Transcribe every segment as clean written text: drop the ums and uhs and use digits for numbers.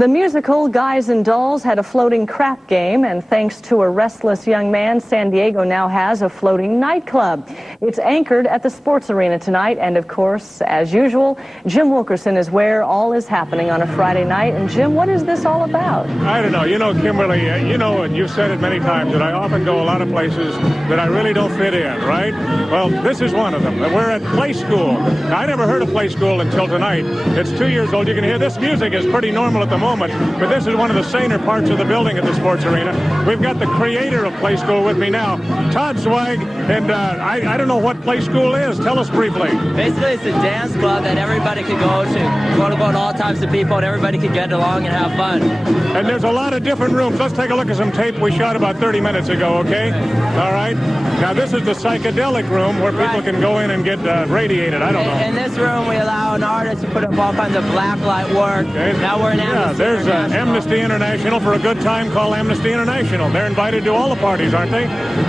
The musical Guys and Dolls had a floating crap game, and thanks to a restless young man, San Diego now has a floating nightclub. It's anchored at the sports arena tonight, and of course, as usual, Jim Wilkerson is where all is happening on a Friday night. And Jim, what is this all about? I don't know. You know, Kimberly, you know, and you've said it many times, that I often go a lot of places that I really don't fit in, right? Well, this is one of them. We're at Playschool. Now, I never heard of Playschool until tonight. It's 2 years old. You can hear this music is pretty normal at the moment, but this is one of the saner parts of the building at the sports arena. We've got the creator of Playschool with me now, Todd Swag, and I don't know what Playschool is. Tell us briefly. Basically, it's a dance club that everybody can go to all types of people, and everybody can get along and have fun. And there's a lot of different rooms. Let's take a look at some tape we shot about 30 minutes ago, okay? All right. Now, this is the psychedelic room where people can go in and get radiated. I don't know. In this room, we allow an artist to put up all kinds of blacklight work. Okay. Now we're in there's Amnesty International for a good time called Amnesty International. They're invited to all the parties, aren't they?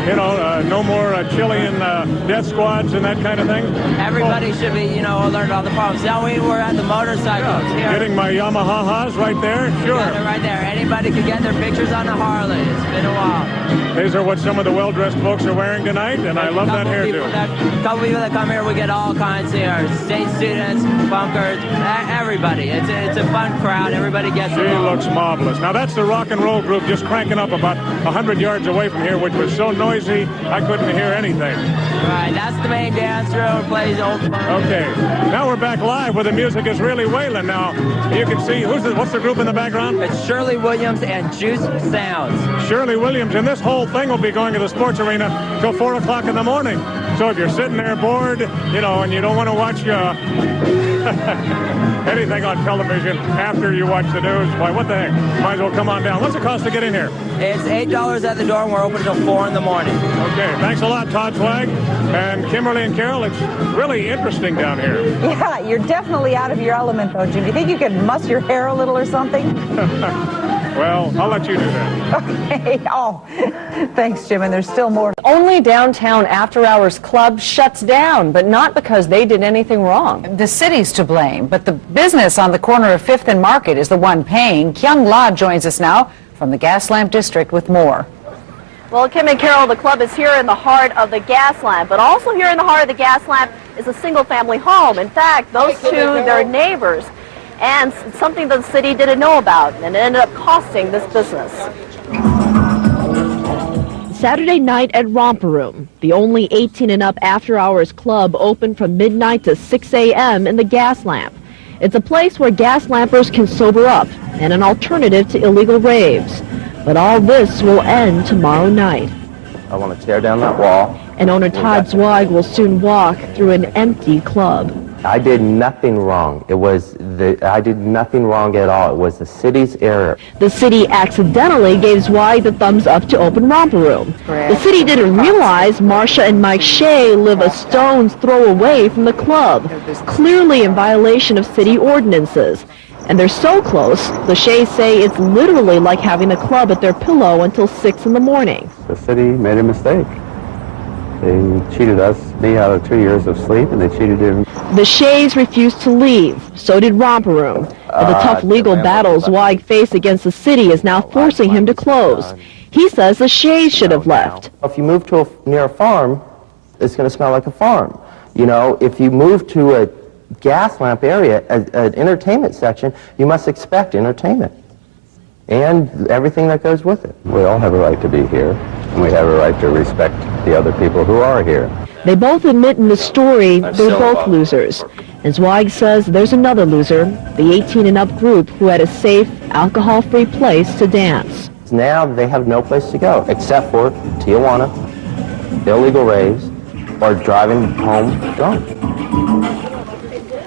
You know, no more Chilean death squads and that kind of thing. Everybody should be, you know, alert all the problems. Now we're at the motorcycles here. Getting my Yamahas right there? Sure. Yeah, right there. Anybody can get their pictures on the Harley. It's been a while. These are what some of the well-dressed folks are wearing tonight, and I love that hairdo. A couple people that come here, we get all kinds here. State students, bunkers, everybody. It's a fun crowd. Everybody gets She looks marvelous. Now, that's the rock and roll group just cranking up about 100 yards away from here, which was so noisy I couldn't hear anything. Right, that's the main dance room. Plays old. Okay, now we're back live where the music is really wailing. Now, you can see, what's the group in the background? It's Shirley Williams and Juice Sounds. Shirley Williams, and this whole thing will be going to the sports arena till 4 o'clock in the morning. So if you're sitting there bored, you know, and you don't want to watch anything on television after you watch the news, why, what the heck? Might as well come on down. What's it cost to get in here? It's $8 at the door, and we're open until 4 in the morning. Okay, thanks a lot, Todd Swag. And Kimberly and Carol, it's really interesting down here. Yeah, you're definitely out of your element, though, Jim. You think you could muss your hair a little or something? Well, I'll let you do that. Okay. Oh, thanks, Jim. And there's still more. Only Downtown After Hours Club shuts down, but not because they did anything wrong. The city's to blame, but the business on the corner of 5th and Market is the one paying. Kyung La joins us now from the Gaslamp District with more. Well, Kim and Carol, the club is here in the heart of the Gaslamp, but also here in the heart of the Gaslamp is a single-family home. In fact, those two, they're neighbors, and something that the city didn't know about, and it ended up costing this business. Saturday night at Romper Room, the only 18 and up after-hours club open from midnight to 6 a.m. in the Gaslamp. It's a place where Gaslampers can sober up and an alternative to illegal raves. But all this will end tomorrow night. I want to tear down that wall. And owner Todd Swag will soon walk through an empty club. I did nothing wrong. I did nothing wrong at all. It was the city's error. The city accidentally gave Swag the thumbs up to open Romper Room. The city didn't realize Marcia and Mike Shea live a stone's throw away from the club, clearly in violation of city ordinances. And they're so close, the Shays say it's literally like having a club at their pillow until 6 in the morning. The city made a mistake. They cheated me out of 2 years of sleep, and they cheated him. The Shays refused to leave. So did Romper Room. And the tough legal battle Zweig faced against the city is now forcing him to close. He says the Shays should have left. If you move to near a farm, it's going to smell like a farm. You know, if you move to a gas lamp area, an entertainment section, you must expect entertainment and everything that goes with it. We all have a right to be here, and we have a right to respect the other people who are here. They both admit in the story they're both losers. And Zweig says there's another loser, the 18 and up group who had a safe, alcohol-free place to dance. Now they have no place to go except for Tijuana, illegal raves, or driving home drunk.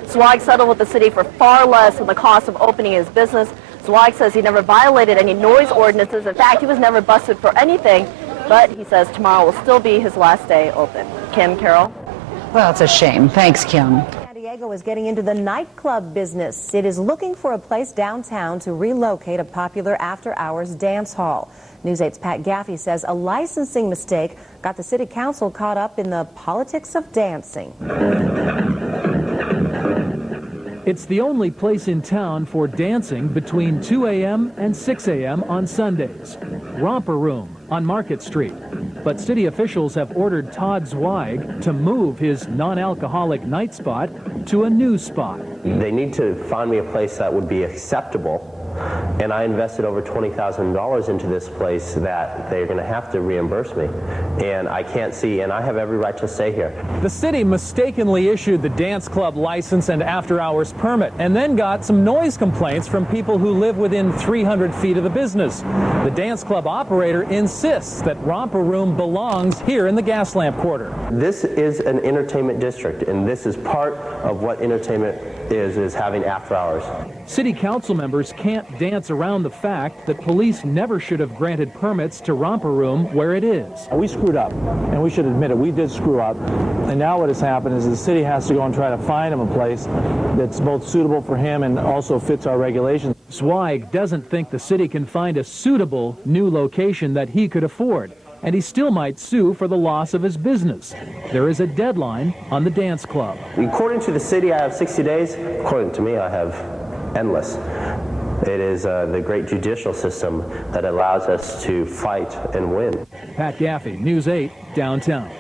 Zweig settled with the city for far less than the cost of opening his business. Zweig says he never violated any noise ordinances. In fact, he was never busted for anything. But he says tomorrow will still be his last day open. Kim, Carol? Well, it's a shame. Thanks, Kim. San Diego is getting into the nightclub business. It is looking for a place downtown to relocate a popular after-hours dance hall. News 8's Pat Gaffey says a licensing mistake got the city council caught up in the politics of dancing. It's the only place in town for dancing between 2 a.m. and 6 a.m. on Sundays. Romper Room on Market Street. But city officials have ordered Todd Zweig to move his non-alcoholic night spot to a new spot. They need to find me a place that would be acceptable. And I invested over $20,000 into this place that they're going to have to reimburse me. And I can't see, and I have every right to stay here. The city mistakenly issued the dance club license and after-hours permit, and then got some noise complaints from people who live within 300 feet of the business. The dance club operator insists that Romper Room belongs here in the Gaslamp Quarter. This is an entertainment district, and this is part of what entertainment is having after hours. City council members can't dance around the fact that police never should have granted permits to Romper Room where it is. We screwed up, and we should admit it. We did screw up. And now what has happened is the city has to go and try to find him a place that's both suitable for him and also fits our regulations. Zweig doesn't think the city can find a suitable new location that he could afford, and he still might sue for the loss of his business. There is a deadline on the dance club. According to the city, I have 60 days. According to me, I have endless. It is the great judicial system that allows us to fight and win. Pat Gaffey, News 8, downtown.